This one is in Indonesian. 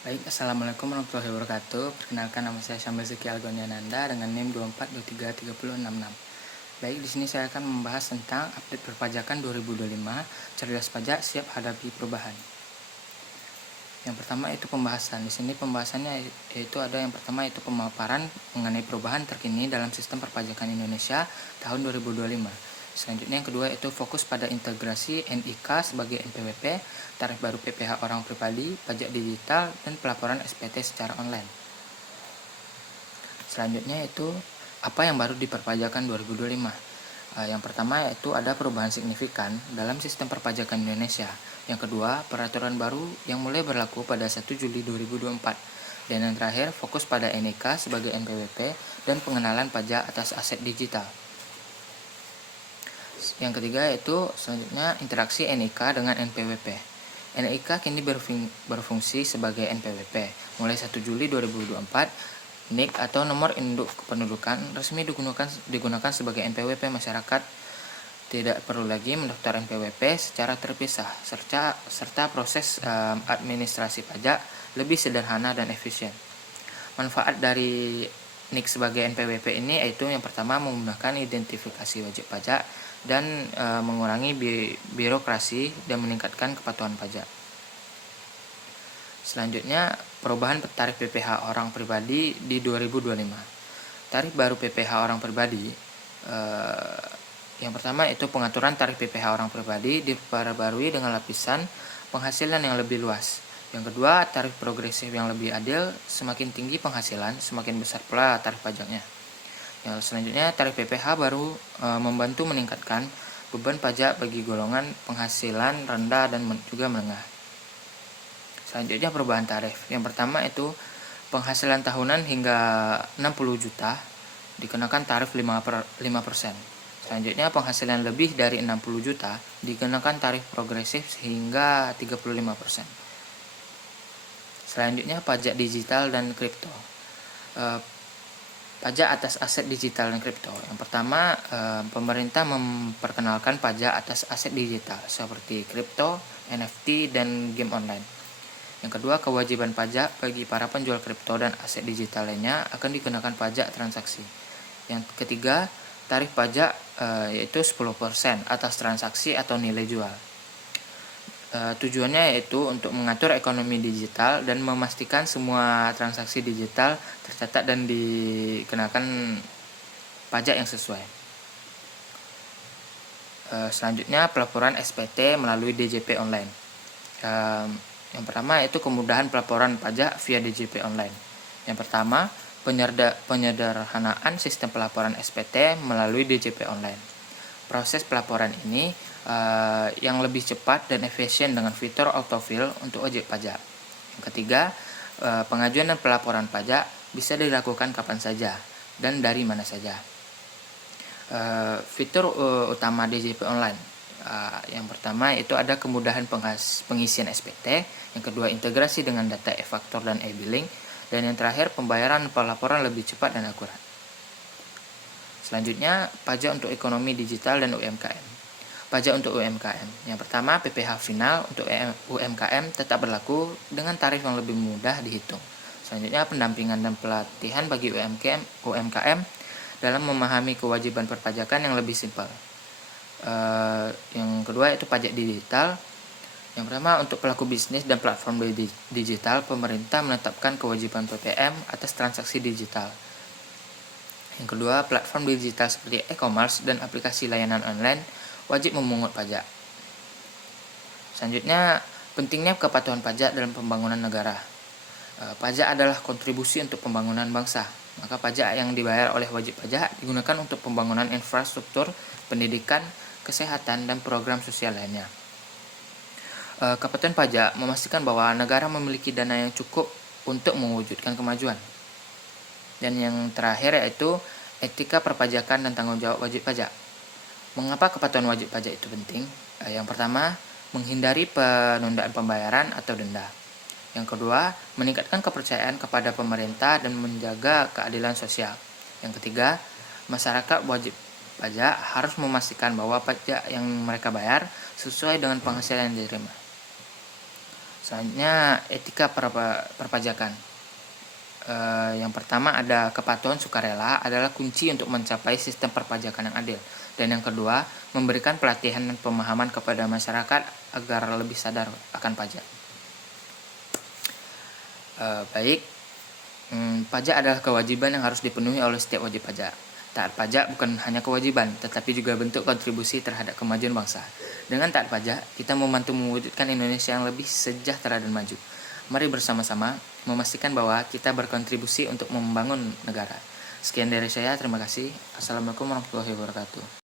Baik, Assalamualaikum warahmatullahi wabarakatuh. Perkenalkan, nama saya Syamil Zeki Algoniananda dengan NIM 24233066. Baik, di sini saya akan membahas tentang update perpajakan 2025, cerdas pajak siap hadapi perubahan. Yang pertama itu pembahasan. Di sini pembahasannya yaitu ada yang pertama itu pemaparan mengenai perubahan terkini dalam sistem perpajakan Indonesia tahun 2025. Selanjutnya yang kedua itu fokus pada integrasi NIK sebagai NPWP, tarif baru PPh orang pribadi, pajak digital, dan pelaporan SPT secara online. Selanjutnya itu apa yang baru di perpajakan 2025. Yang pertama yaitu ada perubahan signifikan dalam sistem perpajakan Indonesia. Yang kedua, peraturan baru yang mulai berlaku pada 1 Juli 2024. Dan yang terakhir, fokus pada NIK sebagai NPWP dan pengenalan pajak atas aset digital. Yang ketiga yaitu selanjutnya interaksi NIK dengan NPWP. NIK kini berfungsi sebagai NPWP. Mulai 1 Juli 2024, NIK atau nomor induk kependudukan resmi digunakan sebagai NPWP masyarakat. Tidak perlu lagi mendaftar NPWP secara terpisah, serta proses administrasi pajak lebih sederhana dan efisien. Manfaat dari NIK sebagai NPWP ini yaitu yang pertama menggunakan identifikasi wajib pajak dan mengurangi birokrasi dan meningkatkan kepatuhan pajak. Selanjutnya, perubahan tarif PPh orang pribadi di 2025. Tarif baru PPh orang pribadi yang pertama itu pengaturan tarif PPh orang pribadi diperbarui dengan lapisan penghasilan yang lebih luas. Yang kedua, tarif progresif yang lebih adil. Semakin tinggi penghasilan, semakin besar pula tarif pajaknya. Yang selanjutnya, tarif PPh baru membantu meningkatkan beban pajak bagi golongan penghasilan rendah dan juga menengah. Selanjutnya, perubahan tarif. Yang pertama itu penghasilan tahunan hingga 60 juta dikenakan tarif 5%. Selanjutnya, penghasilan lebih dari 60 juta dikenakan tarif progresif hingga 35%. Selanjutnya, pajak digital dan kripto. Pajak atas aset digital dan kripto. Yang pertama, pemerintah memperkenalkan pajak atas aset digital seperti kripto, NFT, dan game online. Yang kedua, kewajiban pajak bagi para penjual kripto dan aset digital lainnya akan dikenakan pajak transaksi. Yang ketiga, tarif pajak yaitu 10% atas transaksi atau nilai jual. Tujuannya yaitu untuk mengatur ekonomi digital dan memastikan semua transaksi digital tercatat dan dikenakan pajak yang sesuai. Selanjutnya, pelaporan SPT melalui DJP online. Yang pertama yaitu kemudahan pelaporan pajak via DJP online. Yang pertama, penyederhanaan sistem pelaporan SPT melalui DJP online. Proses pelaporan ini yang lebih cepat dan efisien dengan fitur autofill untuk wajib pajak. Yang ketiga, pengajuan dan pelaporan pajak bisa dilakukan kapan saja dan dari mana saja. Fitur utama DJP online. Yang pertama itu ada kemudahan pengisian SPT, yang kedua integrasi dengan data e-faktur dan e-billing, dan yang terakhir pembayaran pelaporan lebih cepat dan akurat. Selanjutnya, pajak untuk ekonomi digital dan UMKM. Pajak untuk UMKM. Yang pertama, PPh final untuk UMKM tetap berlaku dengan tarif yang lebih mudah dihitung. Selanjutnya, pendampingan dan pelatihan bagi UMKM dalam memahami kewajiban perpajakan yang lebih simpel. Yang kedua itu pajak digital. Yang pertama, untuk pelaku bisnis dan platform digital, pemerintah menetapkan kewajiban PPM atas transaksi digital. Yang kedua, platform digital seperti e-commerce dan aplikasi layanan online wajib memungut pajak. Selanjutnya, pentingnya kepatuhan pajak dalam pembangunan negara. Pajak adalah kontribusi untuk pembangunan bangsa. Maka pajak yang dibayar oleh wajib pajak digunakan untuk pembangunan infrastruktur, pendidikan, kesehatan, dan program sosial lainnya. Kepatuhan pajak memastikan bahwa negara memiliki dana yang cukup untuk mewujudkan kemajuan. Dan yang terakhir yaitu etika perpajakan dan tanggung jawab wajib pajak. Mengapa kepatuhan wajib pajak itu penting? Yang pertama, menghindari penundaan pembayaran atau denda. Yang kedua, meningkatkan kepercayaan kepada pemerintah dan menjaga keadilan sosial. Yang ketiga, masyarakat wajib pajak harus memastikan bahwa pajak yang mereka bayar sesuai dengan penghasilan yang diterima. Selanjutnya etika perpajakan. Yang pertama ada kepatuhan sukarela adalah kunci untuk mencapai sistem perpajakan yang adil. Dan yang kedua, memberikan pelatihan dan pemahaman kepada masyarakat agar lebih sadar akan pajak. Pajak adalah kewajiban yang harus dipenuhi oleh setiap wajib pajak. Taat pajak bukan hanya kewajiban, tetapi juga bentuk kontribusi terhadap kemajuan bangsa. Dengan taat pajak, kita membantu mewujudkan Indonesia yang lebih sejahtera dan maju. Mari bersama-sama memastikan bahwa kita berkontribusi untuk membangun negara. Sekian dari saya, terima kasih. Assalamualaikum warahmatullahi wabarakatuh.